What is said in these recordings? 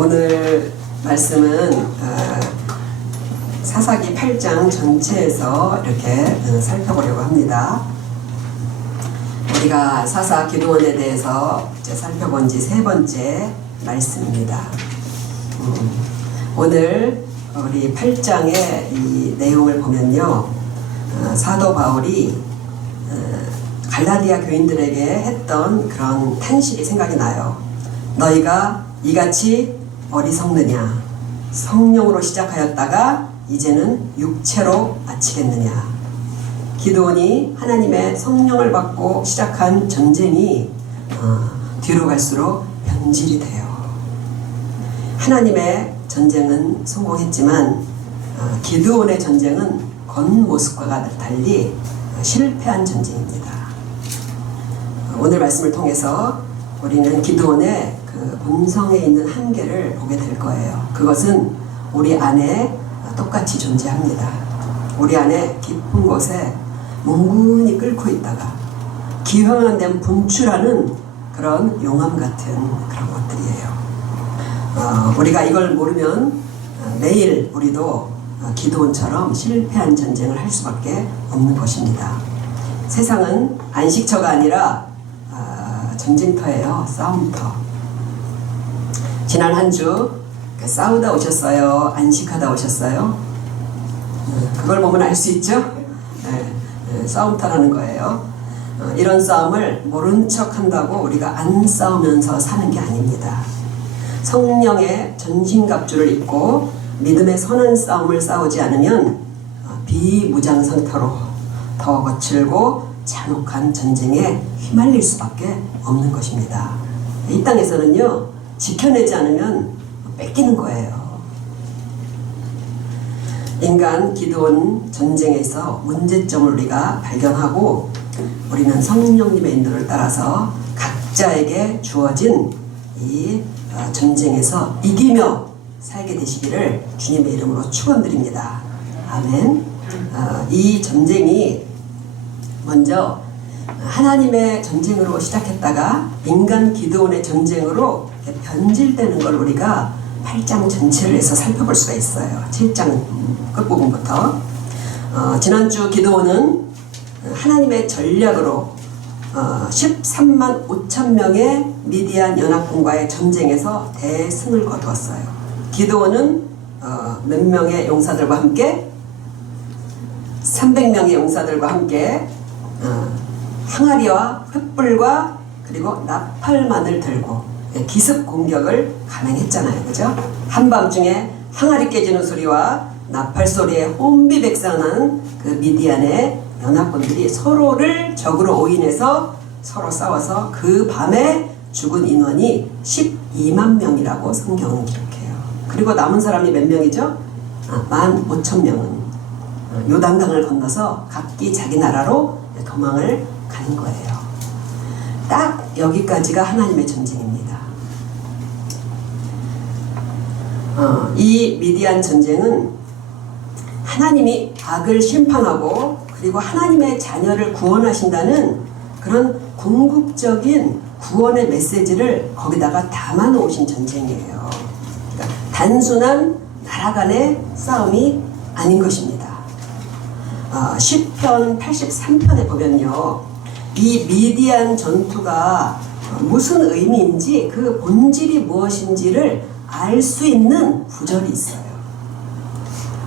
오늘 말씀은 사사기 8장 전체에서 이렇게 살펴보려고 합니다. 우리가 사사 기드온에 대해서 이제 살펴본 지 3번째 말씀입니다. 오늘 우리 8장의 이 내용을 보면요, 사도 바울이 갈라디아 교인들에게 했던 그런 탄식이 생각이 나요. 너희가 이같이 어리석느냐? 성령으로 시작하였다가 이제는 육체로 마치겠느냐? 기드온이 하나님의 성령을 받고 시작한 전쟁이 뒤로 갈수록 변질이 돼요. 하나님의 전쟁은 성공했지만 기드온의 전쟁은 겉모습과 달리 실패한 전쟁입니다. 오늘 말씀을 통해서 우리는 기드온의 그 본성에 있는 한계를 보게 될 거예요. 그것은 우리 안에 똑같이 존재합니다. 우리 안에 깊은 곳에 뭉근히 끓고 있다가 기황한 분출하는 그런 용암 같은 그런 것들이에요. 우리가 이걸 모르면 매일 우리도 기드온처럼 실패한 전쟁을 할 수밖에 없는 것입니다. 세상은 안식처가 아니라 전쟁터예요. 싸움터. 지난 한 주 싸우다 오셨어요? 안식하다 오셨어요? 그걸 보면 알 수 있죠? 싸움터라는 거예요. 이런 싸움을 모른 척 한다고 우리가 안 싸우면서 사는 게 아닙니다. 성령의 전신갑주를 입고 믿음의 선한 싸움을 싸우지 않으면 비무장상태로 더 거칠고 잔혹한 전쟁에 휘말릴 수밖에 없는 것입니다. 이 땅에서는요, 지켜내지 않으면 뺏기는 거예요. 인간 기드온 전쟁에서 문제점을 우리가 발견하고 우리는 성령님의 인도를 따라서 각자에게 주어진 이 전쟁에서 이기며 살게 되시기를 주님의 이름으로 축원드립니다. 아멘. 이 전쟁이 먼저 하나님의 전쟁으로 시작했다가 인간 기드온의 전쟁으로 변질되는 걸 우리가 8장 전체를 해서 살펴볼 수가 있어요. 7장 끝부분부터. 지난주 기드온은 하나님의 전략으로 13만 5천 명의 미디안 연합군과의 전쟁에서 대승을 거두었어요. 기드온은 몇 명의 용사들과 함께 300명의 용사들과 함께 항아리와 횃불과 그리고 나팔만을 들고 기습 공격을 감행했잖아요. 그죠? 한밤중에 항아리 깨지는 소리와 나팔 소리에 혼비백산한 그 미디안의 연합군들이 서로를 적으로 오인해서 서로 싸워서 그 밤에 죽은 인원이 12만 명이라고 성경은 기록해요. 그리고 남은 사람이 몇 명이죠? 15,000명은 요단강을 건너서 각기 자기 나라로 도망을 가는 거예요. 딱 여기까지가 하나님의 전쟁입니다. 이 미디안 전쟁은 하나님이 악을 심판하고 그리고 하나님의 자녀를 구원하신다는 그런 궁극적인 구원의 메시지를 거기다가 담아 놓으신 전쟁이에요. 그러니까 단순한 나라 간의 싸움이 아닌 것입니다. 시편 83편에 보면요, 이 미디안 전투가 무슨 의미인지 그 본질이 무엇인지를 알 수 있는 구절이 있어요.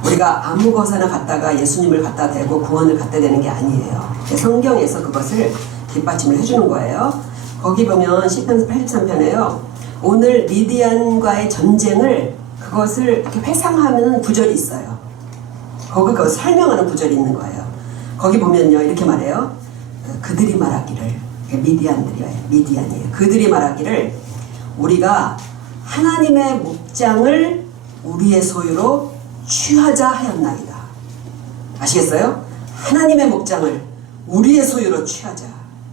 우리가 아무 것이나 갖다가 예수님을 갖다 대고 구원을 갖다 대는 게 아니에요. 성경에서 그것을 뒷받침을 해주는 거예요. 거기 보면 시편 83편에요, 오늘 미디안과의 전쟁을 그것을 이렇게 회상하는 구절이 있어요. 거기 그걸 설명하는 구절이 있는 거예요. 거기 보면요, 이렇게 말해요. 그들이 말하기를, 미디안이에요. 그들이 말하기를 우리가 하나님의 목장을 우리의 소유로 취하자 하였나이다. 아시겠어요? 하나님의 목장을 우리의 소유로 취하자.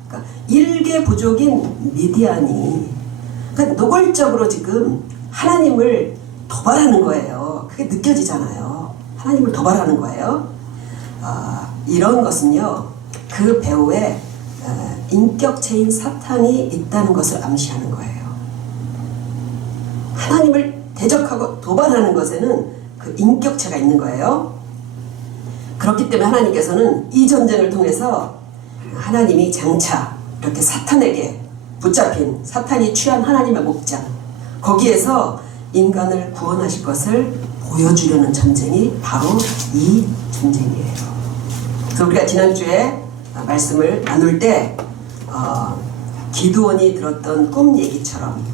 그러니까 일개 부족인 미디안이 그러니까 노골적으로 지금 하나님을 도발하는 거예요. 그게 느껴지잖아요. 하나님을 도발하는 거예요. 이런 것은요, 그 배후에 인격체인 사탄이 있다는 것을 암시하는 거예요. 하나님을 대적하고 도발하는 것에는 그 인격체가 있는 거예요. 그렇기 때문에 하나님께서는 이 전쟁을 통해서 하나님이 장차 이렇게 사탄에게 붙잡힌, 사탄이 취한 하나님의 목장, 거기에서 인간을 구원하실 것을 보여주려는 전쟁이 바로 이 전쟁이에요. 그래서 우리가 지난주에 말씀을 나눌 때 기드온이 들었던 꿈 얘기처럼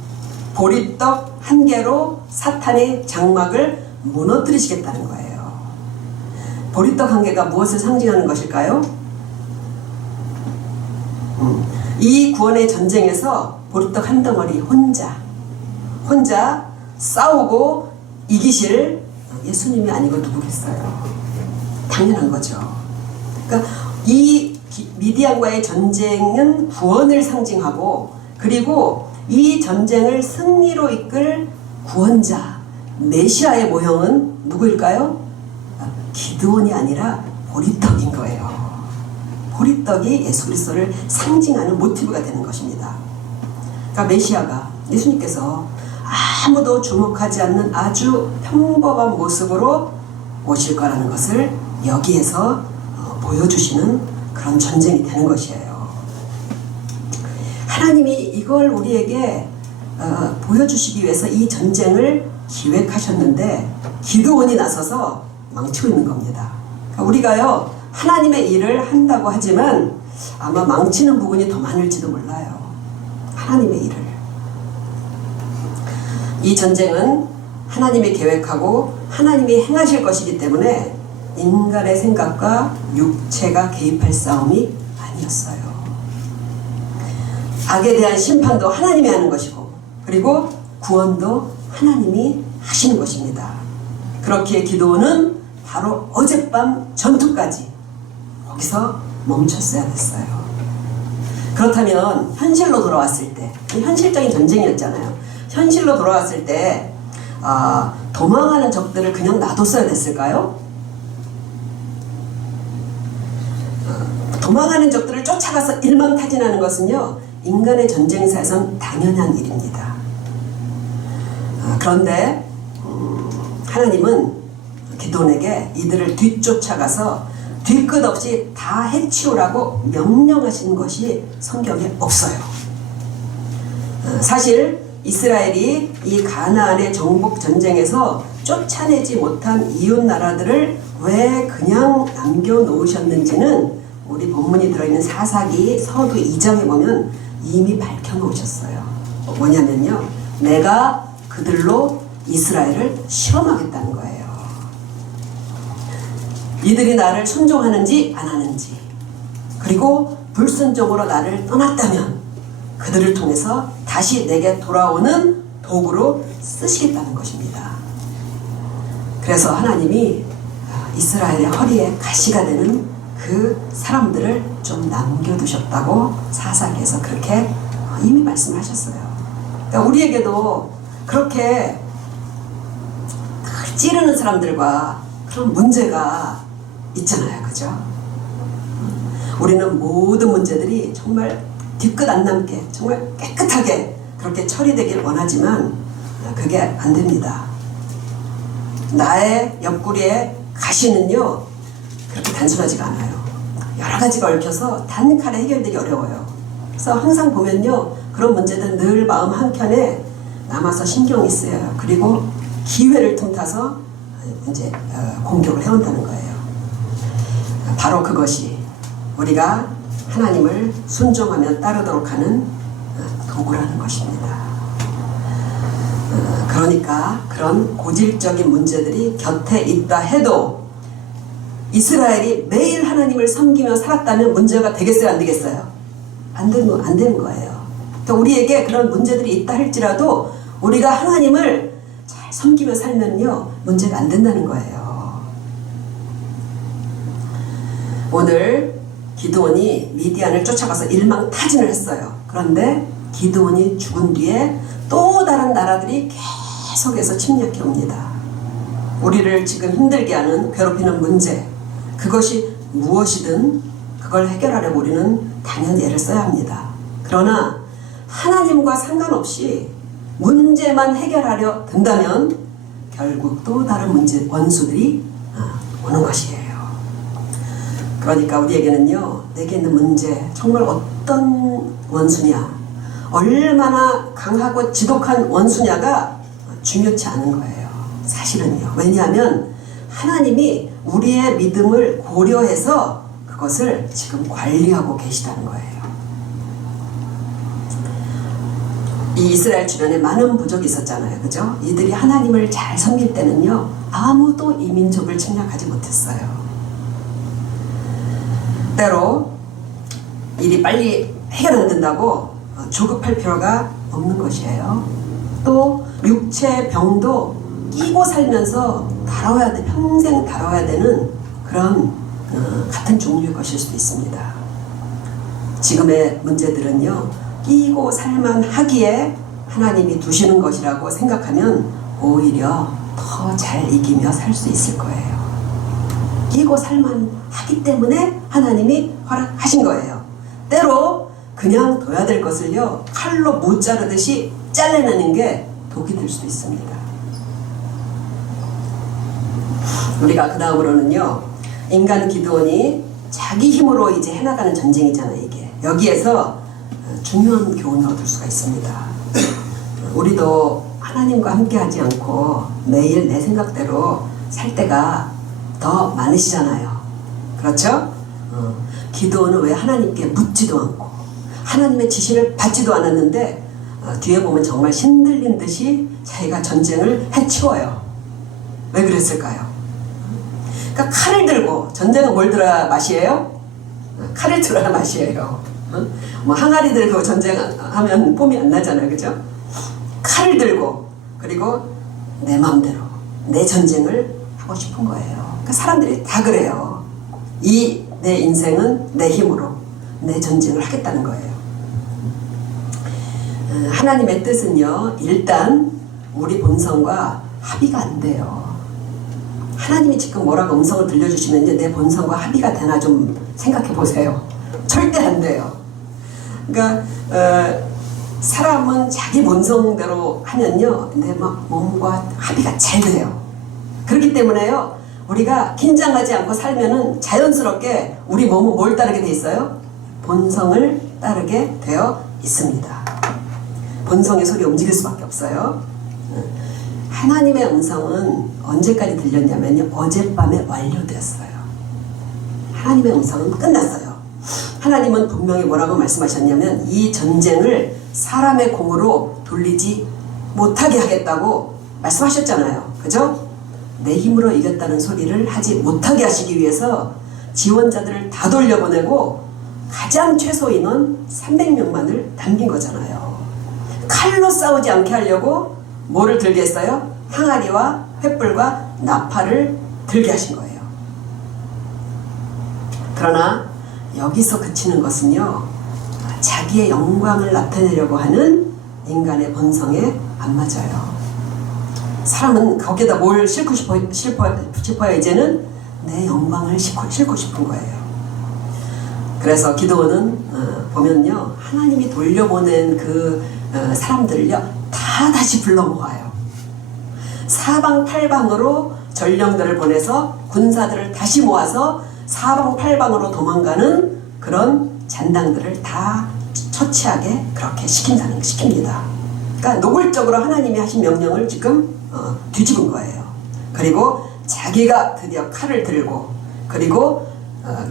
보리떡 한 개로 사탄의 장막을 무너뜨리시겠다는 거예요. 보리떡 한 개가 무엇을 상징하는 것일까요? 이 구원의 전쟁에서 보리떡 한 덩어리 혼자 싸우고 이기실 예수님이 아니고 누구겠어요? 당연한 거죠. 그러니까 이 미디안과의 전쟁은 구원을 상징하고, 그리고 이 전쟁을 승리로 이끌 구원자 메시아의 모형은 누구일까요? 기드온이 아니라 보리떡인 거예요. 보리떡이 예수 그리스도를 상징하는 모티브가 되는 것입니다. 그러니까 메시아가, 예수님께서 아무도 주목하지 않는 아주 평범한 모습으로 오실 거라는 것을 여기에서 보여주시는 그런 전쟁이 되는 것이에요. 하나님이 이걸 우리에게 보여주시기 위해서 이 전쟁을 기획하셨는데 기드온이 나서서 망치고 있는 겁니다. 그러니까 우리가요, 하나님의 일을 한다고 하지만 아마 망치는 부분이 더 많을지도 몰라요. 하나님의 일을. 이 전쟁은 하나님이 계획하고 하나님이 행하실 것이기 때문에 인간의 생각과 육체가 개입할 싸움이 아니었어요. 악에 대한 심판도 하나님이 하는 것이고, 그리고 구원도 하나님이 하시는 것입니다. 그렇기에 기드온은 바로 어젯밤 전투까지 거기서 멈췄어야 됐어요. 그렇다면 현실로 돌아왔을 때, 현실적인 전쟁이었잖아요. 현실로 돌아왔을 때 도망하는 적들을 그냥 놔뒀어야 됐을까요? 도망하는 적들을 쫓아가서 일망타진하는 것은요, 인간의 전쟁사에선 당연한 일입니다. 그런데 하나님은 기드온에게 이들을 뒤쫓아가서 뒤끝 없이 다 해치우라고 명령하신 것이 성경에 없어요. 사실 이스라엘이 이 가나안의 정복 전쟁에서 쫓아내지 못한 이웃 나라들을 왜 그냥 남겨놓으셨는지는 우리 본문이 들어있는 사사기 서두 2장에 보면 이미 밝혀놓으셨어요. 뭐냐면요, 내가 그들로 이스라엘을 시험하겠다는 거예요. 이들이 나를 순종하는지 안 하는지, 그리고 불순종으로 나를 떠났다면 그들을 통해서 다시 내게 돌아오는 도구로 쓰시겠다는 것입니다. 그래서 하나님이 이스라엘의 허리에 가시가 되는 그 사람들을 좀 남겨두셨다고 사사기에서 그렇게 이미 말씀하셨어요. 그러니까 우리에게도 그렇게 찌르는 사람들과 그런 문제가 있잖아요. 그죠? 우리는 모든 문제들이 정말 뒤끝 안 남게 정말 깨끗하게 그렇게 처리되길 원하지만 그게 안 됩니다. 나의 옆구리에 가시는요, 그렇게 단순하지가 않아요. 여러 가지가 얽혀서 단칼에 해결되기 어려워요. 그래서 항상 보면요, 그런 문제들 늘 마음 한켠에 남아서 신경이 쓰여요. 그리고 기회를 틈타서 이제 공격을 해온다는 거예요. 바로 그것이 우리가 하나님을 순종하며 따르도록 하는 도구라는 것입니다. 그러니까 그런 고질적인 문제들이 곁에 있다 해도 이스라엘이 매일 하나님을 섬기며 살았다면 문제가 되겠어요, 안 되겠어요? 안 되는 거예요. 그러니까 우리에게 그런 문제들이 있다 할지라도 우리가 하나님을 잘 섬기며 살면요, 문제가 안 된다는 거예요. 오늘 기드온이 미디안을 쫓아가서 일망타진을 했어요. 그런데 기드온이 죽은 뒤에 또 다른 나라들이 계속해서 침략해 옵니다. 우리를 지금 힘들게 하는 괴롭히는 문제, 그것이 무엇이든 그걸 해결하려고 우리는 당연히 애를 써야 합니다. 그러나 하나님과 상관없이 문제만 해결하려 든다면 결국 또 다른 원수들이 오는 것이에요. 그러니까 우리에게는요, 내게 있는 문제, 정말 어떤 원수냐, 얼마나 강하고 지독한 원수냐가 중요치 않은 거예요. 사실은요. 왜냐하면 하나님이 우리의 믿음을 고려해서 그것을 지금 관리하고 계시다는 거예요. 이 이스라엘 주변에 많은 부족이 있었잖아요. 그죠? 이들이 하나님을 잘 섬길 때는요, 아무도 이 민족을 침략하지 못했어요. 때로 일이 빨리 해결 안 된다고 조급할 필요가 없는 것이에요. 또 육체 병도 끼고 살면서 다뤄야 돼, 평생 다뤄야 되는 그런 같은 종류의 것일 수도 있습니다. 지금의 문제들은요, 끼고 살만하기에 하나님이 두시는 것이라고 생각하면 오히려 더 잘 이기며 살 수 있을 거예요. 끼고 살만하기 때문에 하나님이 허락하신 거예요. 때로 그냥 둬야 될 것을요, 칼로 무 자르듯이 잘라내는 게 독이 될 수도 있습니다. 우리가 그 다음으로는요, 인간 기드온이 자기 힘으로 이제 해나가는 전쟁이잖아요, 이게. 여기에서 중요한 교훈을 얻을 수가 있습니다. 우리도 하나님과 함께 하지 않고 매일 내 생각대로 살 때가 더 많으시잖아요. 그렇죠? 기드온은 왜 하나님께 묻지도 않고 하나님의 지시를 받지도 않았는데 뒤에 보면 정말 신들린 듯이 자기가 전쟁을 해치워요. 왜 그랬을까요? 그러니까 칼을 들고, 전쟁은 뭘 들어야 맛이에요? 칼을 들어야 맛이에요. 뭐 항아리 들고 전쟁하면 폼이 안 나잖아요. 그죠? 칼을 들고, 그리고 내 마음대로 내 전쟁을 하고 싶은 거예요. 그러니까 사람들이 다 그래요. 내 인생은 내 힘으로 내 전쟁을 하겠다는 거예요. 하나님의 뜻은요, 일단 우리 본성과 합의가 안 돼요. 하나님이 지금 뭐라고 음성을 들려주시면요, 내 본성과 합의가 되나 좀 생각해 보세요. 절대 안 돼요. 그러니까 사람은 자기 본성대로 하면요, 내 몸과 합의가 잘 돼요. 그렇기 때문에요, 우리가 긴장하지 않고 살면은 자연스럽게 우리 몸은 뭘 따르게 돼 있어요? 본성을 따르게 되어 있습니다. 본성의 소리가 움직일 수밖에 없어요. 하나님의 음성은 언제까지 들렸냐면요, 어젯밤에 완료되었어요. 하나님의 음성은 끝났어요. 하나님은 분명히 뭐라고 말씀하셨냐면, 이 전쟁을 사람의 공으로 돌리지 못하게 하겠다고 말씀하셨잖아요. 그죠? 내 힘으로 이겼다는 소리를 하지 못하게 하시기 위해서 지원자들을 다 돌려보내고 가장 최소 인원 300명만을 남긴 거잖아요. 칼로 싸우지 않게 하려고 뭐를 들게 했어요? 항아리와 횃불과 나팔을 들게 하신 거예요. 그러나 여기서 그치는 것은요, 자기의 영광을 나타내려고 하는 인간의 본성에 안 맞아요. 사람은 거기에다 뭘 싣고 싶어요? 이제는 내 영광을 싣고 싶은 거예요. 그래서 기드온은 보면요, 하나님이 돌려보낸 그 사람들을요, 다 다시 불러 모아요. 사방팔방으로 전령들을 보내서 군사들을 다시 모아서 사방팔방으로 도망가는 그런 잔당들을 다 처치하게 그렇게 시킵니다. 그러니까 노골적으로 하나님이 하신 명령을 지금 뒤집은 거예요. 그리고 자기가 드디어 칼을 들고, 그리고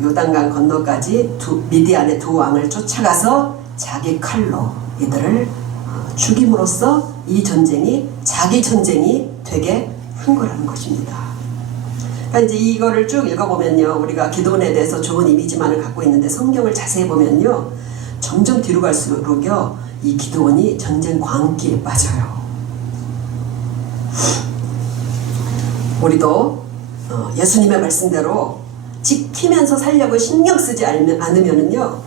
요단강 건너까지 미디안의 두 왕을 쫓아가서 자기 칼로 이들을 죽임으로써 이 전쟁이 자기 전쟁이 되게 한 거라는 것입니다. 그러니까 이제 이거를 쭉 읽어보면요, 우리가 기드온에 대해서 좋은 이미지만을 갖고 있는데 성경을 자세히 보면요, 점점 뒤로 갈수록요, 이 기드온이 전쟁 광기에 빠져요. 우리도 예수님의 말씀대로 지키면서 살려고 신경 쓰지 않으면은요,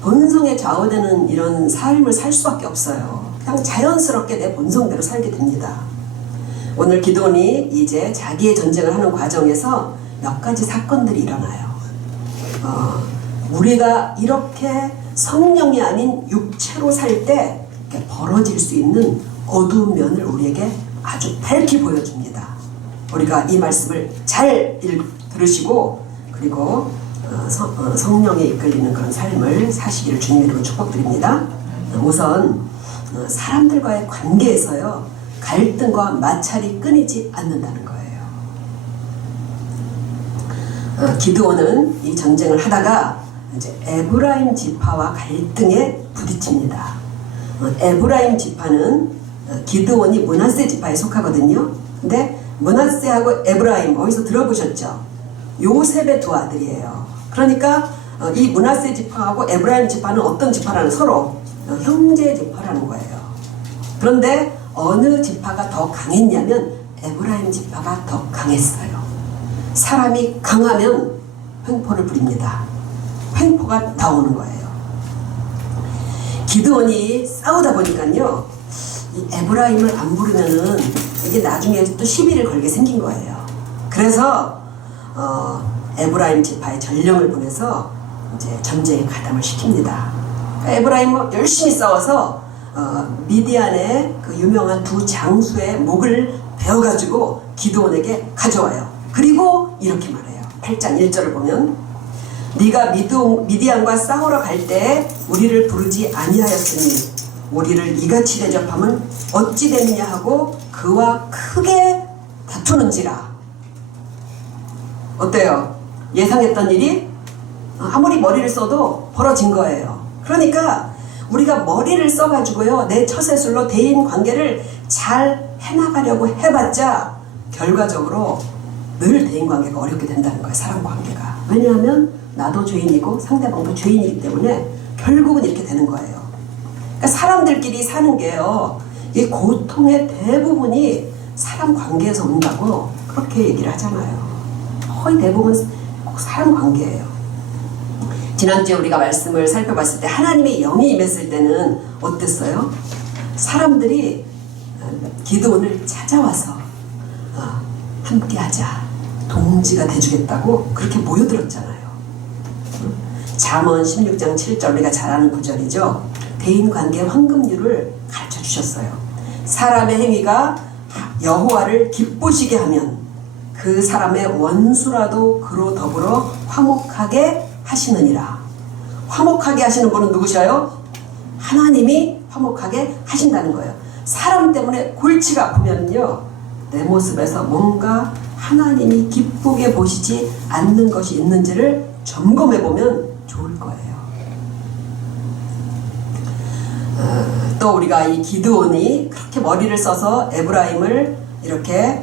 본성에 좌우되는 이런 삶을 살 수밖에 없어요. 그냥 자연스럽게 내 본성대로 살게 됩니다. 오늘 기드온이 이제 자기의 전쟁을 하는 과정에서 몇 가지 사건들이 일어나요. 우리가 이렇게 성령이 아닌 육체로 살 때 벌어질 수 있는 어두운 면을 우리에게 아주 밝히 보여줍니다. 우리가 이 말씀을 잘 들으시고 그리고 성령에 이끌리는 그런 삶을 사시기를 주님 이름으로 축복드립니다. 우선 사람들과의 관계에서요 갈등과 마찰이 끊이지 않는다는 거예요. 기드온은 이 전쟁을 하다가 이제 에브라임 지파와 갈등에 부딪힙니다. 에브라임 지파는 기드온이 므낫세 지파에 속하거든요. 근데 므낫세하고 에브라임 어디서 들어보셨죠? 요셉의 두 아들이에요. 그러니까 이 므낫세 지파하고 에브라임 지파는 어떤 지파라는 서로 형제 지파라는 거예요. 그런데 어느 지파가 더 강했냐면 에브라임 지파가 더 강했어요. 사람이 강하면 횡포를 부립니다. 횡포가 나오는 거예요. 기드온이 싸우다 보니까요 이 에브라임을 안 부르면은 이게 나중에 또 시비를 걸게 생긴 거예요. 그래서 에브라임 지파에 전령을 보내서 이제 전쟁에 가담을 시킵니다. 그러니까 에브라임은 열심히 싸워서 미디안의 그 유명한 두 장수의 목을 베어가지고 기드온에게 가져와요. 그리고 이렇게 말해요. 8장 1절을 보면 네가 미디안과 싸우러 갈 때 우리를 부르지 아니하였으니 우리를 이같이 대접하면 어찌 되느냐 하고 그와 크게 다투는지라. 어때요? 예상했던 일이 아무리 머리를 써도 벌어진 거예요. 그러니까 우리가 머리를 써가지고요 내 처세술로 대인 관계를 잘 해나가려고 해봤자 결과적으로 늘 대인 관계가 어렵게 된다는 거예요. 사람 관계가. 왜냐하면 나도 죄인이고 상대방도 죄인이기 때문에 결국은 이렇게 되는 거예요. 그러니까 사람들끼리 사는 게요 이 고통의 대부분이 사람 관계에서 온다고 그렇게 얘기를 하잖아요. 거의 대부분 꼭 사람 관계예요. 지난주에 우리가 말씀을 살펴봤을 때 하나님의 영이 임했을 때는 어땠어요? 사람들이 기드온을 찾아와서 함께하자, 동지가 돼주겠다고 그렇게 모여들었잖아요. 잠언 16장 7절 우리가 잘 아는 구절이죠. 대인관계 황금률을 가르쳐 주셨어요. 사람의 행위가 여호와를 기쁘시게 하면 그 사람의 원수라도 그로 더불어 화목하게 하시느니라. 화목하게 하시는 분은 누구셔요? 하나님이 화목하게 하신다는 거예요. 사람 때문에 골치가 아프면요 내 모습에서 뭔가 하나님이 기쁘게 보시지 않는 것이 있는지를 점검해 보면 좋을 거예요. 또 우리가 이 기드온이 그렇게 머리를 써서 에브라임을 이렇게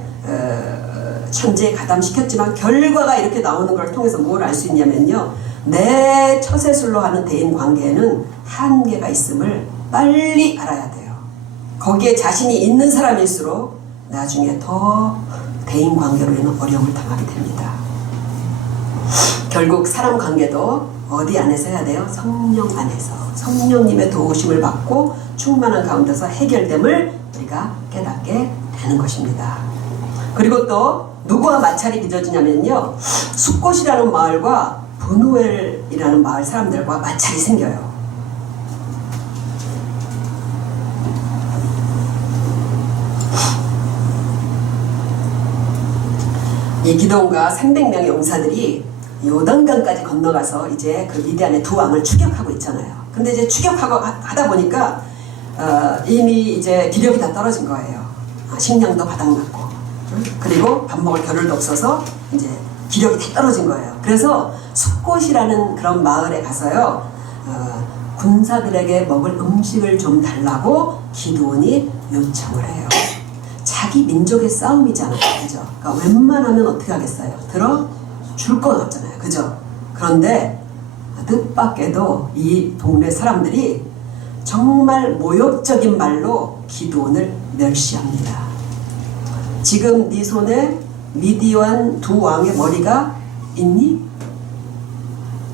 천재에 가담시켰지만 결과가 이렇게 나오는 걸 통해서 뭘 알 수 있냐면요 내 처세술로 하는 대인 관계에는 한계가 있음을 빨리 알아야 돼요. 거기에 자신이 있는 사람일수록 나중에 더 대인 관계로 인한 어려움을 당하게 됩니다. 결국 사람 관계도 어디 안에서 해야 돼요? 성령 안에서. 성령님의 도우심을 받고 충만한 가운데서 해결됨을 우리가 깨닫게 되는 것입니다. 그리고 또 누구와 마찰이 빚어지냐면요 숫곳이라는 마을과 브누엘이라는 마을 사람들과 마찰이 생겨요. 이 기드온과 300명의 용사들이 요단강까지 건너가서 이제 그 미디안의 두 왕을 추격하고 있잖아요. 근데 이제 추격하고 하다 보니까 이미 이제 기력이 다 떨어진 거예요. 식량도 바닥났고 그리고 밥 먹을 겨를도 없어서 이제 기력이 다 떨어진 거예요. 그래서 숫곳이라는 그런 마을에 가서요 군사들에게 먹을 음식을 좀 달라고 기드온이 요청을 해요. 자기 민족의 싸움이잖아요. 그죠? 그러니까 웬만하면 어떻게 하겠어요? 들어줄 건 없잖아요. 그죠? 그런데 뜻밖에도 이 동네 사람들이 정말 모욕적인 말로 기드온을 멸시합니다. 지금 네 손에 미디안 두 왕의 머리가 있니?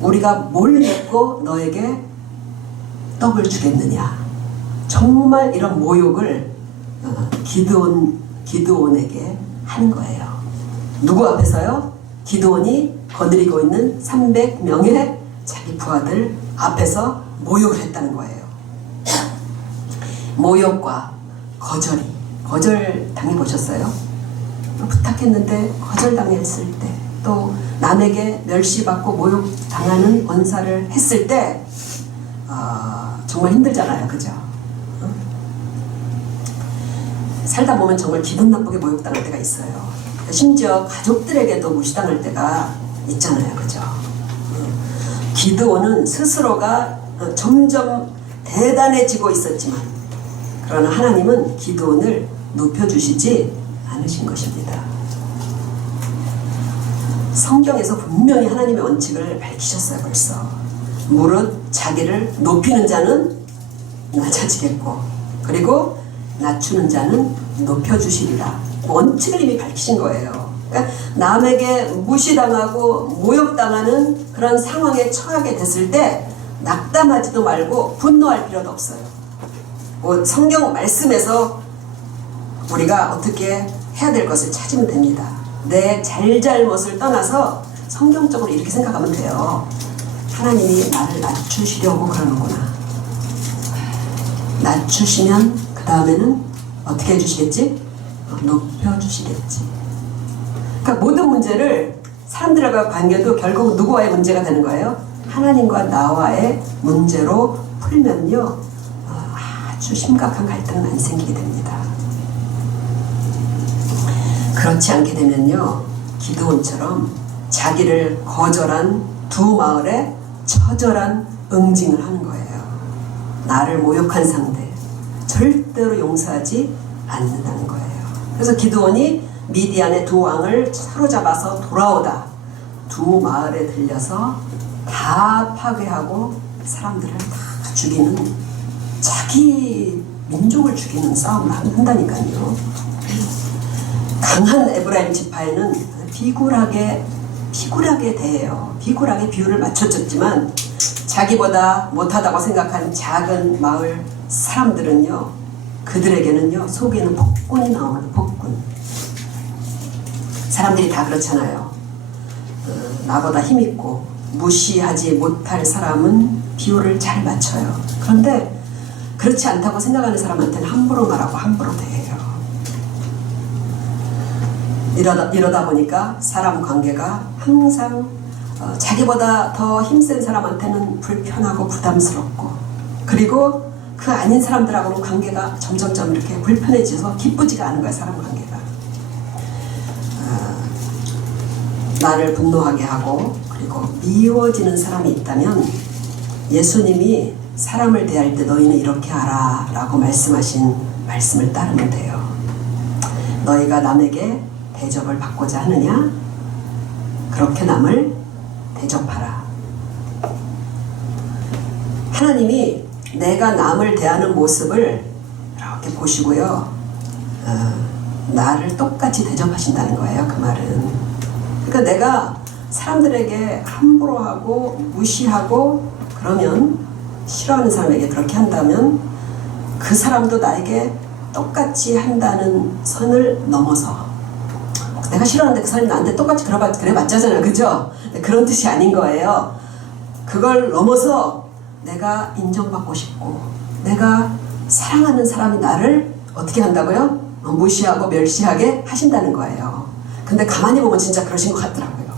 우리가 뭘 믿고 너에게 떡을 주겠느냐? 정말 이런 모욕을 기드온에게 하는 거예요. 누구 앞에서요? 기드온이 거느리고 있는 300명의 자기 부하들 앞에서 모욕을 했다는 거예요. 모욕과 거절 당해보셨어요? 부탁했는데 거절당했을 때, 또 남에게 멸시받고 모욕당하는 언사를 했을 때 정말 힘들잖아요. 그죠? 살다 보면 정말 기분 나쁘게 모욕당할 때가 있어요. 심지어 가족들에게도 무시당할 때가 있잖아요. 그죠? 기드온은 스스로가 점점 대단해지고 있었지만, 그러나 하나님은 기드온을 높여주시지 않으신 것입니다. 성경에서 분명히 하나님의 원칙을 밝히셨어요. 벌써 무릇 자기를 높이는 자는 낮아지겠고, 그리고 낮추는 자는 높여주시리라. 원칙을 이미 밝히신 거예요. 그러니까 남에게 무시당하고 모욕당하는 그런 상황에 처하게 됐을 때 낙담하지도 말고 분노할 필요도 없어요. 성경 말씀에서 우리가 어떻게 해야 될 것을 찾으면 됩니다. 내 잘잘못을 떠나서 성경적으로 이렇게 생각하면 돼요. 하나님이 나를 낮추시려고 그러는구나. 낮추시면 그 다음에는 어떻게 해주시겠지? 높여주시겠지. 그러니까 모든 문제를, 사람들과 관계도 결국 누구와의 문제가 되는 거예요? 하나님과 나와의 문제로 풀면요, 아주 심각한 갈등은 안 생기게 됩니다. 그렇지 않게 되면요, 기드온처럼 자기를 거절한 두 마을에 처절한 응징을 하는 거예요. 나를 모욕한 상대 절대로 용서하지 않는다는 거예요. 그래서 기드온이 미디안의 두 왕을 사로잡아서 돌아오다 두 마을에 들려서 다 파괴하고 사람들을 다 죽이는, 자기 민족을 죽이는 싸움을 한다니까요. 강한 에브라임 지파에는 비굴하게 대해요. 비굴하게 비유를 맞춰줬지만 자기보다 못하다고 생각한 작은 마을 사람들은요, 그들에게는요 속에는 폭군이 나오는 폭군. 사람들이 다 그렇잖아요. 나보다 힘있고 무시하지 못할 사람은 비유를 잘 맞춰요. 그런데 그렇지 않다고 생각하는 사람한테는 함부로 말하고 함부로 대해요. 이러다 보니까 사람 관계가 항상 자기보다 더 힘센 사람한테는 불편하고 부담스럽고, 그리고 그 아닌 사람들하고는 관계가 점점점 이렇게 불편해져서 기쁘지가 않은 거예요. 사람 관계가. 나를 분노하게 하고 그리고 미워지는 사람이 있다면 예수님이 사람을 대할 때 너희는 이렇게 하라 라고 말씀하신 말씀을 따르면 돼요. 너희가 남에게 대접을 받고자 하느냐? 그렇게 남을 대접하라. 하나님이 내가 남을 대하는 모습을 이렇게 보시고요, 나를 똑같이 대접하신다는 거예요. 그 말은, 그러니까 내가 사람들에게 함부로 하고 무시하고 그러면, 싫어하는 사람에게 그렇게 한다면 그 사람도 나에게 똑같이 한다는 선을 넘어서, 내가 싫어하는데 그 사람이 나한테 똑같이 그래 맞자잖아요. 그죠? 그런 뜻이 아닌 거예요. 그걸 넘어서 내가 인정받고 싶고 내가 사랑하는 사람이 나를 어떻게 한다고요? 무시하고 멸시하게 하신다는 거예요. 근데 가만히 보면 진짜 그러신 것 같더라고요.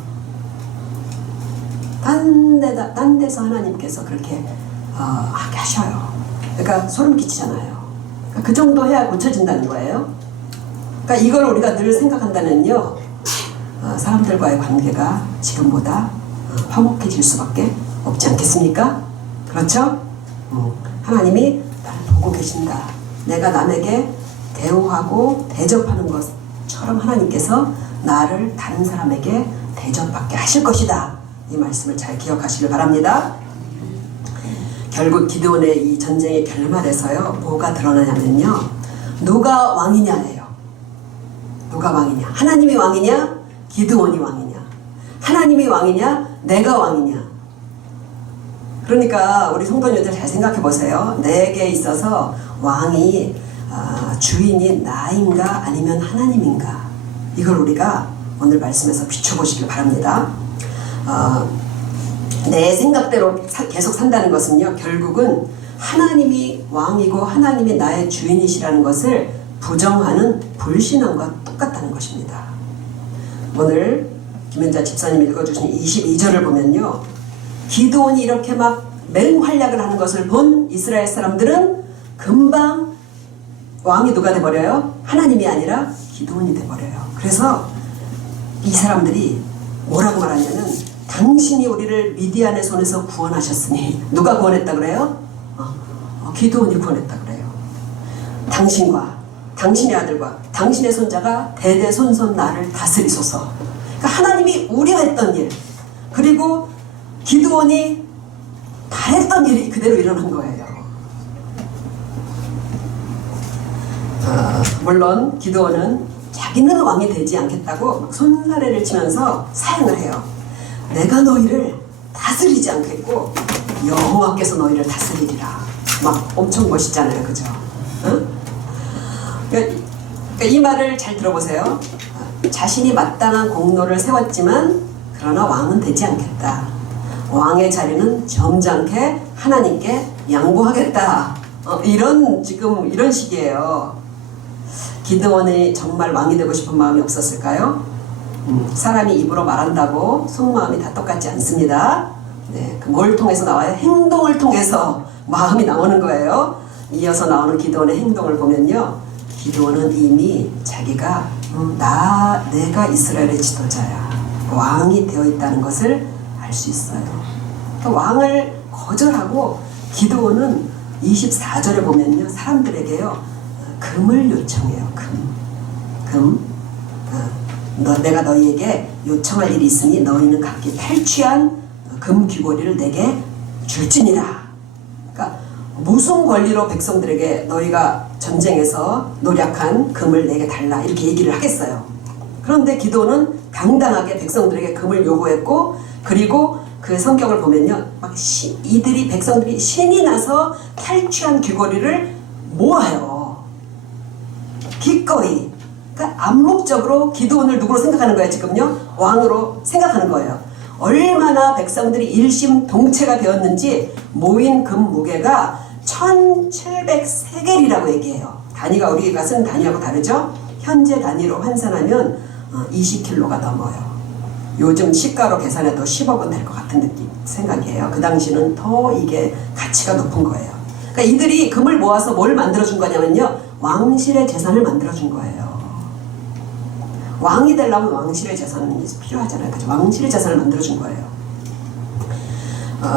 딴 데서 하나님께서 그렇게 하게 하셔요. 그러니까 소름 끼치잖아요. 그러니까 그 정도 해야 고쳐진다는 거예요. 그러니까 이걸 우리가 늘 생각한다면요, 사람들과의 관계가 지금보다 화목해질 수밖에 없지 않겠습니까? 그렇죠? 하나님이 나를 보고 계신다. 내가 남에게 대우하고 대접하는 것처럼 하나님께서 나를 다른 사람에게 대접받게 하실 것이다. 이 말씀을 잘 기억하시길 바랍니다. 결국 기드온의 이 전쟁의 결말에서요, 뭐가 드러나냐면요, 누가 왕이냐예요. 누가 왕이냐? 하나님이 왕이냐? 기드온이 왕이냐? 하나님이 왕이냐? 내가 왕이냐? 그러니까 우리 성도님들 잘 생각해 보세요. 내게 있어서 왕이 주인이 나인가 아니면 하나님인가? 이걸 우리가 오늘 말씀에서 비춰보시길 바랍니다. 내 생각대로 계속 산다는 것은요, 결국은 하나님이 왕이고 하나님이 나의 주인이시라는 것을 부정하는 불신앙과 똑같다는 것입니다. 오늘 김현자 집사님이 읽어주신 22절을 보면요, 기드온이 이렇게 막 맹활약을 하는 것을 본 이스라엘 사람들은 금방 왕이 누가 돼버려요? 하나님이 아니라 기드온이 돼버려요. 그래서 이 사람들이 뭐라고 말하냐면, 당신이 우리를 미디안의 손에서 구원하셨으니, 누가 구원했다 그래요? 기드온이 구원했다 그래요. 당신과 당신의 아들과 당신의 손자가 대대손손 나를 다스리소서. 그러니까 하나님이 우려했던 일, 그리고 기드온이 바랬던 일이 그대로 일어난 거예요. 물론 기드온은 자기는 왕이 되지 않겠다고 손사래를 치면서 사양을 해요. 내가 너희를 다스리지 않겠고 여호와께서 너희를 다스리리라. 막 엄청 멋있잖아요, 그죠? 응? 그러니까 이 말을 잘 들어보세요. 자신이 마땅한 공로를 세웠지만 그러나 왕은 되지 않겠다. 왕의 자리는 점잖게 하나님께 양보하겠다. 지금 이런 식이에요. 기드온이 정말 왕이 되고 싶은 마음이 없었을까요? 사람이 입으로 말한다고 속마음이 다 똑같지 않습니다. 네, 뭘 통해서 나와요? 행동을 통해서 마음이 나오는 거예요. 이어서 나오는 기드온의 행동을 보면요, 기드온은 이미 자기가 내가 이스라엘의 지도자야, 왕이 되어 있다는 것을 알 수 있어요. 왕을 거절하고 기드온은 24절에 보면요, 사람들에게요 금을 요청해요. 내가 너희에게 요청할 일이 있으니 너희는 각기 탈취한 금 귀고리를 내게 줄지니라. 그러니까 무슨 권리로 백성들에게 너희가 전쟁에서 노력한 금을 내게 달라 이렇게 얘기를 하겠어요. 그런데 기드온은 당당하게 백성들에게 금을 요구했고, 그리고 그 성경을 보면요, 이들이 백성들이 신이 나서 탈취한 귀고리를 모아요. 기꺼이. 그러니까 암묵적으로 기드온을 누구로 생각하는 거예요? 지금요, 왕으로 생각하는 거예요. 얼마나 백성들이 일심동체가 되었는지 모인 금 무게가 1700세겔이라고 얘기해요. 단위가 우리가 쓰는 단위하고 다르죠? 현재 단위로 환산하면 20kg가 넘어요. 요즘 시가로 계산해도 10억은 될 것 같은 생각이에요. 그 당시는 더 이게 가치가 높은 거예요. 그러니까 이들이 금을 모아서 뭘 만들어준 거냐면요, 왕실의 재산을 만들어준 거예요. 왕이 되려면 왕실의 재산이 필요하잖아요. 그죠? 왕실의 재산을 만들어준 거예요.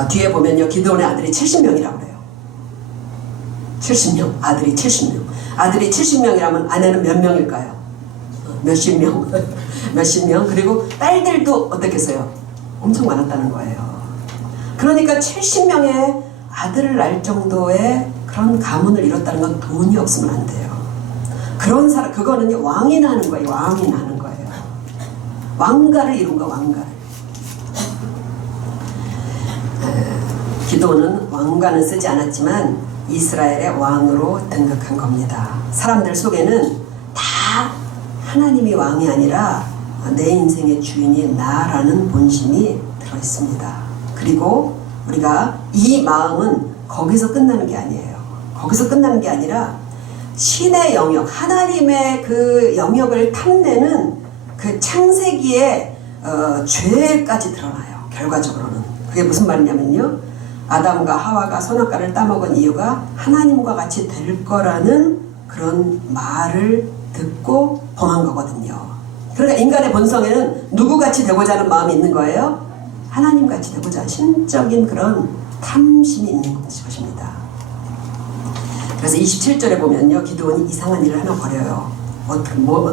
뒤에 보면요, 기드온의 아들이 70명이라고 그래요. 70명, 아들이 70명. 아들이 70명이라면 아내는 몇 명일까요? 몇십 명. 몇십 명. 그리고 딸들도 어떻겠어요? 엄청 많았다는 거예요. 그러니까 70명의 아들을 낳을 정도의 그런 가문을 이뤘다는 건 돈이 없으면 안 돼요. 그런 사람, 그거는 왕이 나는 거예요. 왕이 나는 거예요. 왕가를 이룬 거, 왕가를. 기드온은 왕가는 쓰지 않았지만 이스라엘의 왕으로 등극한 겁니다. 사람들 속에는 다 하나님이 왕이 아니라 내 인생의 주인이 나라는 본심이 들어있습니다. 그리고 우리가 이 마음은 거기서 끝나는 게 아니에요. 거기서 끝나는 게 아니라 신의 영역, 하나님의 그 영역을 탐내는 그 창세기의 죄까지 드러나요. 결과적으로는. 그게 무슨 말이냐면요, 아담과 하와가 선악과를 따먹은 이유가 하나님과 같이 될 거라는 그런 말을 듣고 범한 거거든요. 그러니까 인간의 본성에는 누구같이 되고자 하는 마음이 있는 거예요? 하나님같이 되고자 하는 신적인 그런 탐심이 있는 것입니다. 그래서 27절에 보면요, 기드온이 이상한 일을 하나 벌여요.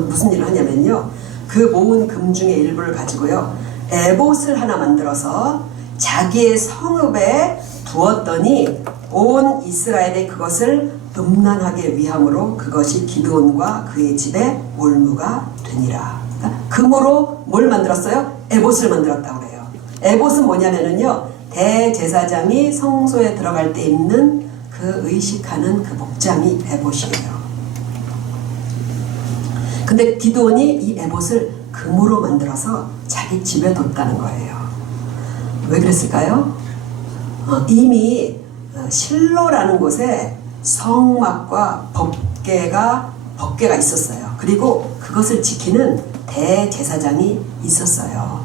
무슨 일을 하냐면요, 그 모은 금 중에 일부를 가지고요, 에봇을 하나 만들어서 자기의 성읍에 두었더니 온 이스라엘에 그것을 음란하게 위함으로 그것이 기드온과 그의 집에 올무가 되니라. 그러니까 금으로 뭘 만들었어요? 에봇을 만들었다고 그래요. 에봇은 뭐냐면은요, 대제사장이 성소에 들어갈 때 입는 그 의식하는 그 복장이 에봇이에요. 근데 기드온이 이 에봇을 금으로 만들어서 자기 집에 뒀다는 거예요. 왜 그랬을까요? 이미 실로라는 곳에 성막과 법궤가 있었어요. 그리고 그것을 지키는 대제사장이 있었어요.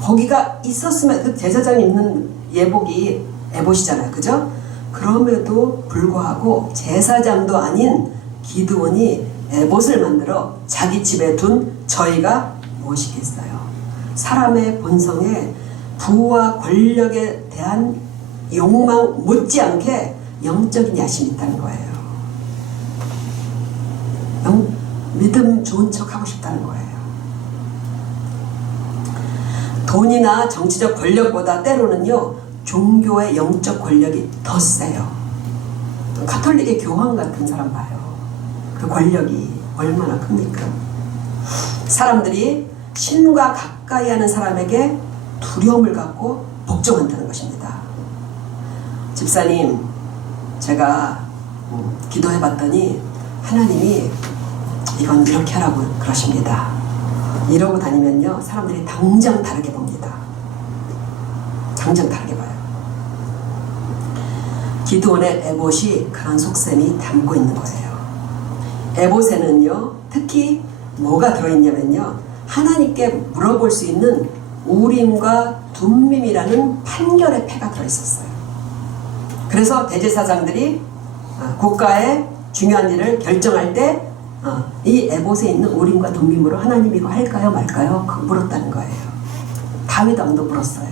거기가 있었으면 그 제사장이 입는 예복이 에봇이잖아요. 그죠? 그럼에도 불구하고 제사장도 아닌 기드온이 에봇을 만들어 자기 집에 둔 저희가 무엇이겠어요? 사람의 본성에 부와 권력에 대한 욕망 못지않게 영적인 야심이 있다는 거예요. 믿음 좋은 척 하고 싶다는 거예요. 돈이나 정치적 권력보다 때로는요, 종교의 영적 권력이 더 세요. 가톨릭의 교황 같은 사람 봐요. 그 권력이 얼마나 큽니까? 사람들이 신과 가까이 하는 사람에게 두려움을 갖고 복종한다는 것입니다. 집사님, 제가 기도해 봤더니 하나님이 이건 이렇게 하라고 그러십니다. 이러고 다니면요, 사람들이 당장 다르게 봅니다. 당장 다르게 봐요. 기드온의 에봇이 그런 속셈이 담고 있는 거예요. 에봇에는요, 특히 뭐가 들어있냐면요, 하나님께 물어볼 수 있는 우림과 둠밈이라는 판결의 패가 들어있었어요. 그래서 대제사장들이 국가의 중요한 일을 결정할 때 이 에봇에 있는 우림과 둠밈으로 하나님 이거 할까요 말까요? 물었다는 거예요. 다윗 왕도 물었어요.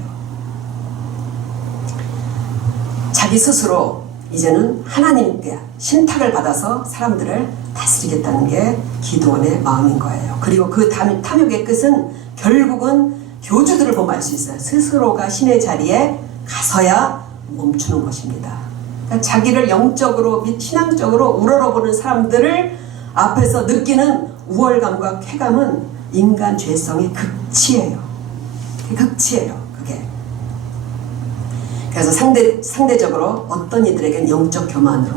자기 스스로 이제는 하나님께 신탁을 받아서 사람들을 다스리겠다는 게 기드온의 마음인 거예요. 그리고 그 탐욕의 끝은 결국은 교주들을 보면 알 수 있어요. 스스로가 신의 자리에 가서야 멈추는 것입니다. 그러니까 자기를 영적으로 및 신앙적으로 우러러보는 사람들을 앞에서 느끼는 우월감과 쾌감은 인간 죄성의 극치예요. 극치예요. 그게. 그래서 상대적으로 어떤 이들에게는 영적 교만으로,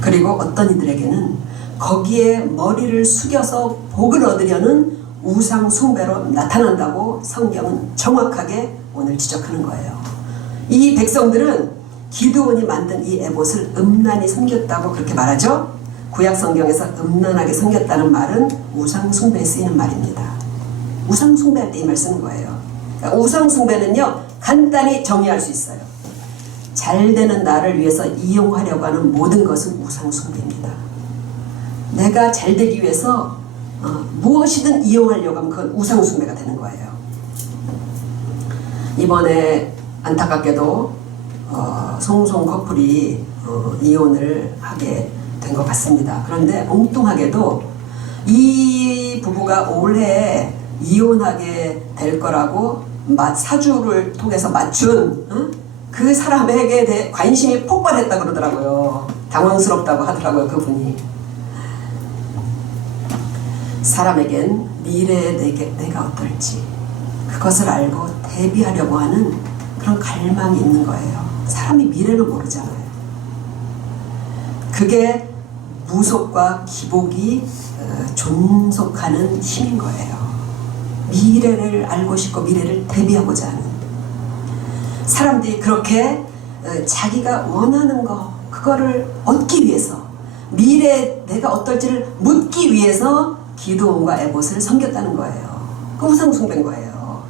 그리고 어떤 이들에게는 거기에 머리를 숙여서 복을 얻으려는 우상 숭배로 나타난다고 성경은 정확하게 오늘 지적하는 거예요. 이 백성들은 기드온이 만든 이 에봇을 음란히 섬겼다고 그렇게 말하죠. 구약 성경에서 음란하게 섬겼다는 말은 우상 숭배에 쓰이는 말입니다. 우상 숭배할 때 이 말 쓰는 거예요. 그러니까 우상 숭배는요, 간단히 정의할 수 있어요. 잘 되는 나를 위해서 이용하려고 하는 모든 것은 우상 숭배입니다. 내가 잘 되기 위해서 무엇이든 이용하려고 하면 그건 우상 숭배가 되는 거예요. 이번에 안타깝게도 송송 커플이 이혼을 하게 된 것 같습니다. 그런데 엉뚱하게도 이 부부가 올해 이혼하게 될 거라고 사주를 통해서 맞춘 그 사람에게 대해 관심이 폭발했다 그러더라고요. 당황스럽다고 하더라고요, 그분이. 사람에겐 미래의 내가 어떨지 그것을 알고 대비하려고 하는 그런 갈망이 있는 거예요. 사람이 미래를 모르잖아요. 그게 무속과 기복이 존속하는 힘인 거예요. 미래를 알고 싶고 미래를 대비하고자 하는 사람들이 그렇게 자기가 원하는 거 그거를 얻기 위해서, 미래에 내가 어떨지를 묻기 위해서 기드온과 에봇을 섬겼다는 거예요. 그 우상 숭배인 거예요.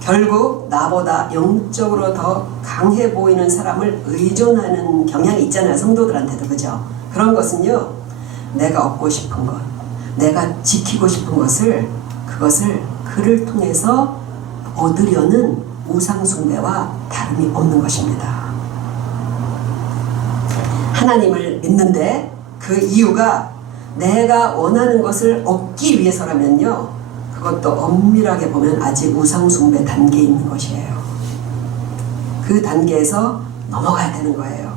결국 나보다 영적으로 더 강해 보이는 사람을 의존하는 경향이 있잖아요. 성도들한테도. 그죠? 그런 것은요, 내가 얻고 싶은 것, 내가 지키고 싶은 것을, 그것을 그를 통해서 얻으려는 우상 숭배와 다름이 없는 것입니다. 하나님을 믿는데 그 이유가 내가 원하는 것을 얻기 위해서라면요, 그것도 엄밀하게 보면 아직 우상 숭배 단계에 있는 것이에요. 그 단계에서 넘어가야 되는 거예요.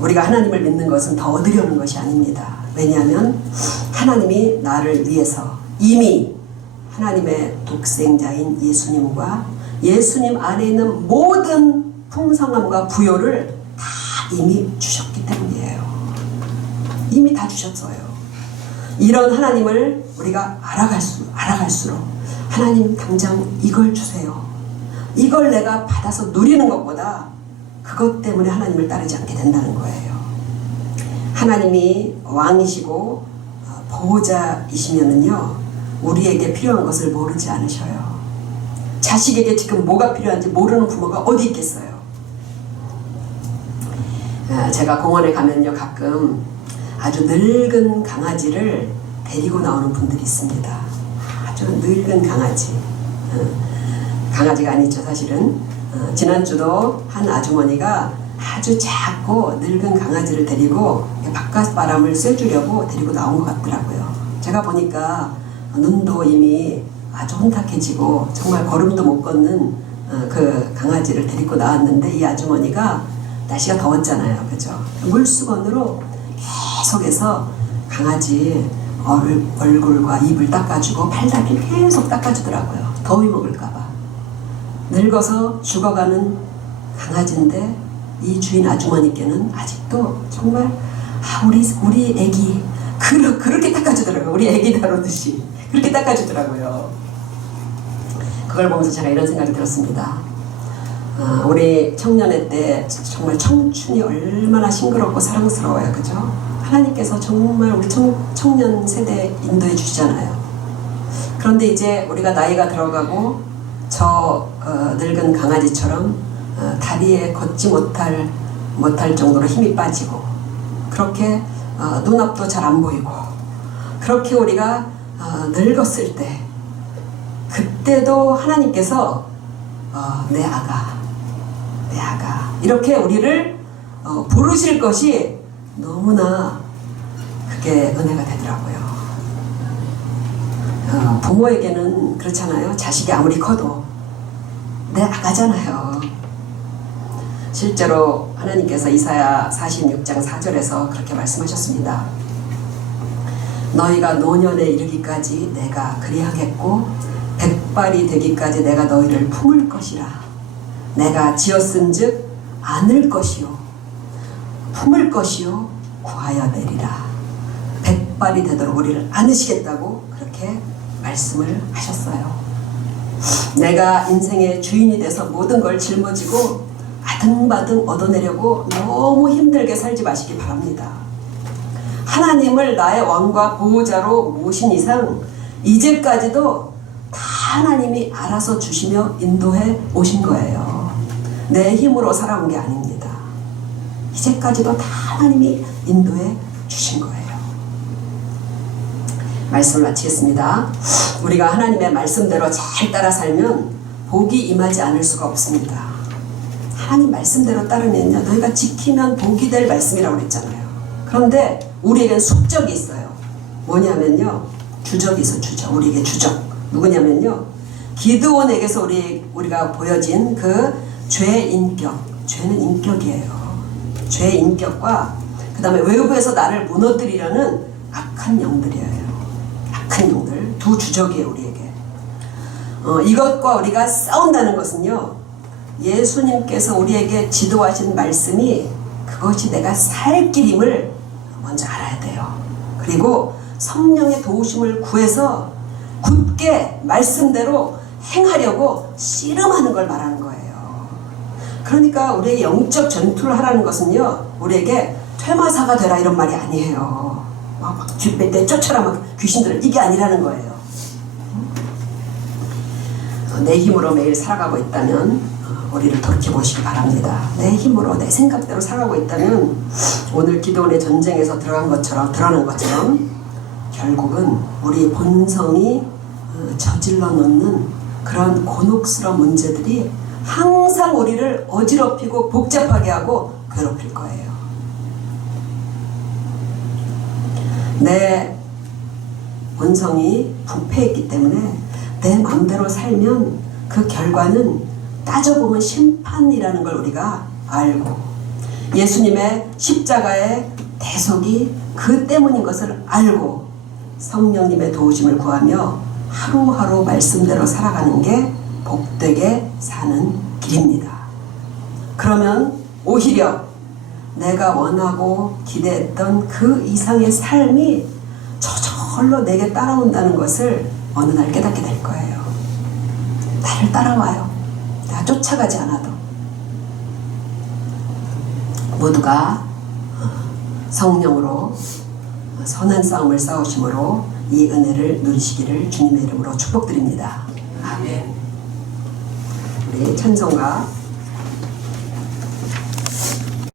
우리가 하나님을 믿는 것은 더 얻으려는 것이 아닙니다. 왜냐하면 하나님이 나를 위해서 이미 하나님의 독생자인 예수님과 예수님 안에 있는 모든 풍성함과 부요를 다 이미 주셨기 때문이에요. 이미 다 주셨어요. 이런 하나님을 우리가 알아갈수록 하나님 당장 이걸 주세요. 이걸 내가 받아서 누리는 것보다 그것 때문에 하나님을 따르지 않게 된다는 거예요. 하나님이 왕이시고 보호자이시면은요, 우리에게 필요한 것을 모르지 않으셔요. 자식에게 지금 뭐가 필요한지 모르는 부모가 어디 있겠어요. 제가 공원에 가면요, 가끔 아주 늙은 강아지를 데리고 나오는 분들이 있습니다. 아주 늙은 강아지. 강아지가 아니죠, 사실은. 지난주도 한 아주머니가 아주 작고 늙은 강아지를 데리고 바깥 바람을 쐬주려고 데리고 나온 것 같더라고요. 제가 보니까 눈도 이미 아주 혼탁해지고 정말 걸음도 못 걷는 그 강아지를 데리고 나왔는데, 이 아주머니가 날씨가 더웠잖아요, 그죠? 물수건으로 계속해서 강아지 얼굴과 입을 닦아주고 팔다리를 계속 닦아주더라고요. 더위 먹을까봐. 늙어서 죽어가는 강아지인데 이 주인 아주머니께는 아직도 정말 우리 애기 그렇게 닦아주더라고요. 우리 애기 다루듯이 그렇게 닦아주더라고요. 그걸 보면서 제가 이런 생각이 들었습니다. 우리 청년회 때 정말 청춘이 얼마나 싱그럽고 사랑스러워요, 그죠? 하나님께서 정말 우리 청년 세대에 인도해 주시잖아요. 그런데 이제 우리가 나이가 들어가고 저 늙은 강아지처럼 다리에 걷지 못할 정도로 힘이 빠지고, 그렇게 눈앞도 잘 안 보이고, 그렇게 우리가 늙었을 때, 그때도 하나님께서 내 아가 이렇게 우리를 부르실 것이 너무나 그게 은혜가 되더라고요. 부모에게는 그렇잖아요. 자식이 아무리 커도 내 아가잖아요. 실제로 하나님께서 이사야 46장 4절에서 그렇게 말씀하셨습니다. 너희가 노년에 이르기까지 내가 그리하겠고 백발이 되기까지 내가 너희를 품을 것이라. 내가 지었은즉 안을 것이요 품을 것이요 구하여 내리라. 백발이 되도록 우리를 안으시겠다고 그렇게 말씀을 하셨어요. 내가 인생의 주인이 돼서 모든 걸 짊어지고 아등바등 얻어내려고 너무 힘들게 살지 마시기 바랍니다. 하나님을 나의 왕과 보호자로 모신 이상 이제까지도 다 하나님이 알아서 주시며 인도해 오신 거예요. 내 힘으로 살아온 게 아닙니다. 이제까지도 다 하나님이 인도해 주신 거예요. 말씀을 마치겠습니다. 우리가 하나님의 말씀대로 잘 따라 살면 복이 임하지 않을 수가 없습니다. 하나님 말씀대로 따르면요, 너희가 지키면 복이 될 말씀이라고 그랬잖아요. 그런데 우리에겐 숙적이 있어요. 뭐냐면요, 주적이 있어. 주적. 우리에게 주적. 누구냐면요, 기드온에게서 우리가 보여진 그 죄의 인격. 죄는 인격이에요. 죄의 인격과 그 다음에 외부에서 나를 무너뜨리려는 악한 영들이에요. 악한 영들. 두 주적이에요, 우리에게. 이것과 우리가 싸운다는 것은요, 예수님께서 우리에게 지도하신 말씀이 그것이 내가 살 길임을 먼저 알아야 돼요. 그리고 성령의 도우심을 구해서 굳게 말씀대로 행하려고 씨름하는 걸 말하는 거예요. 그러니까 우리의 영적 전투를 하라는 것은요, 우리에게 퇴마사가 되라 이런 말이 아니에요. 막 쫓아라 막 귀신들을, 이게 아니라는 거예요. 내 힘으로 매일 살아가고 있다면 우리를 돌이켜보시기 바랍니다. 내 힘으로 내 생각대로 살아가고 있다면 오늘 기도원의 전쟁에서 드러난 것처럼 결국은 우리 본성이 저질러 놓는 그런 곤혹스러운 문제들이 항상 우리를 어지럽히고 복잡하게 하고 괴롭힐 거예요. 내 본성이 부패했기 때문에 내 마음대로 살면 그 결과는 따져보면 심판이라는 걸 우리가 알고, 예수님의 십자가의 대속이 그 때문인 것을 알고 성령님의 도우심을 구하며 하루하루 말씀대로 살아가는 게 복되게 사는 길입니다. 그러면 오히려 내가 원하고 기대했던 그 이상의 삶이 저절로 내게 따라온다는 것을 어느 날 깨닫게 될 거예요. 나를 따라와요. 내가 쫓아가지 않아도 모두가 성령으로 선한 싸움을 싸우심으로 이 은혜를 누리시기를 주님의 이름으로 축복드립니다. 아멘. 우리 찬송가